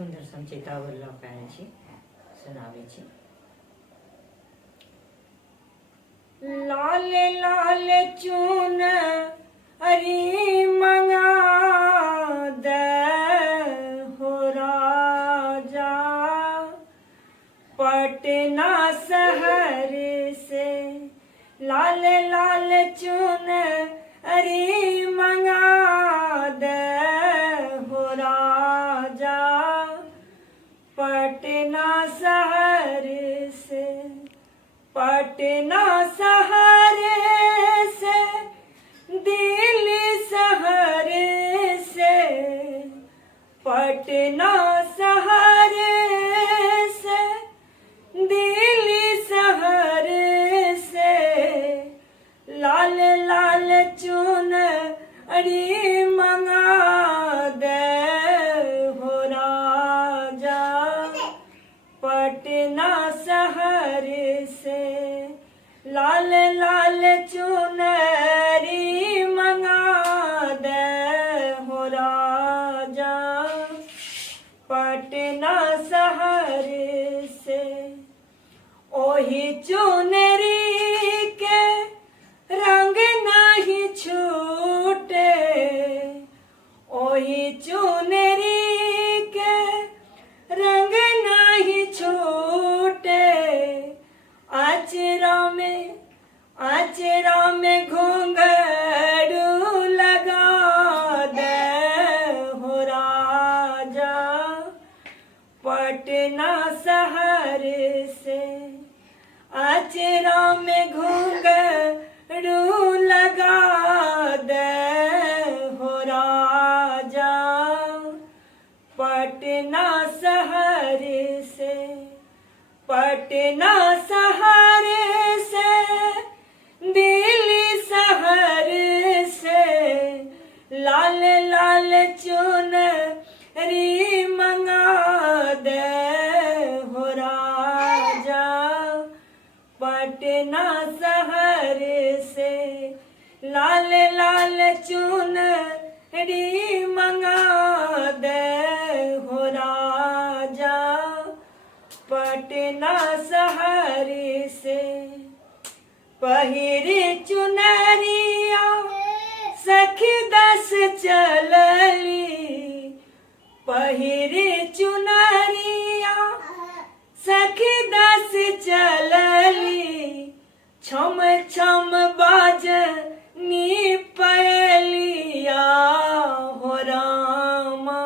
सुंदर संचितावर लौकाया छी सुनावे छी। लाल लाल चून हरी मंगा दे हो राजा, पटना शहर से लाल लाल चून हरी मंगा दे हो राजा, पटना शहर से, पटना शहर से, दिल्ली शहर से, पटना शहर से, दिल्ली शहर से, लाल लाल चून अड़ी मंगा दे हो राजा, पटना शहर से, लाल लाल चुनरी मंगा दे हो राजा, पटना शहर से। ओही चुनरी के रंग नहीं छूटे, ओही चुनरी के रंग नहीं छूटे, आचरा में घूंघरू लगा दे हो राजा, पटना शहर से, आचरा में घूंघरू लगा दे हो राजा, पटना शहर से, पटना शहर से, दिल्ली शहर से, लाल लाल चुनरी मंगा दे हो राजा, पटना शहर से, लाल लाल चुनरी मंगा दे हो राजा, पटना शहर से। पहिरी चुनरिया सखी 10 चलली, पहिरी चुनरिया सखी 10 चलली, छम छम बाजनी पयलिया हो रामा,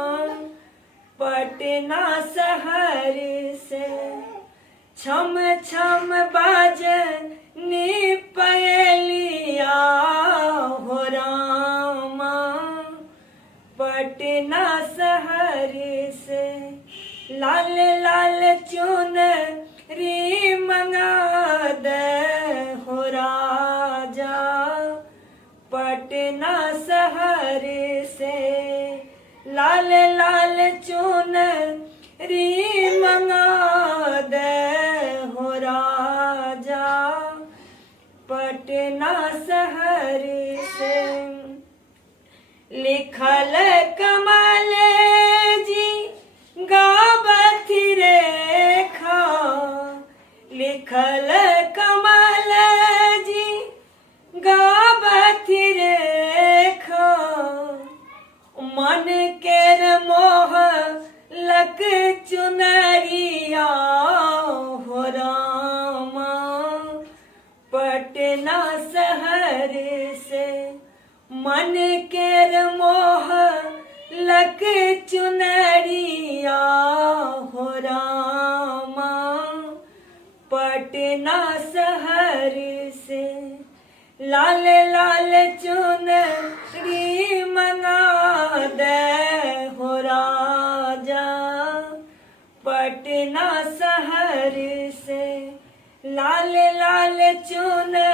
पटना शहर से, छम छम बाजनी पयलिया हो रामा, पटना शहर से, लाल लाल चुनरी मंगा दे हो राजा, पटना शहर से, लाल लाल चुनरी मंगा दे हो राजा, पटना शहर से। लिखल कमल जी गावत रेखा, लिखल कमल जी गावत रेखा, मन केर मोह लक चुनरिया हो रामा, पटना शहर से, मन केर मोह लक चुनरिया हो रामा, पटना शहर से, लाल लाल चुनरी मंगा दे हो राजा, पटना शहर से, लाल लाल चुनरी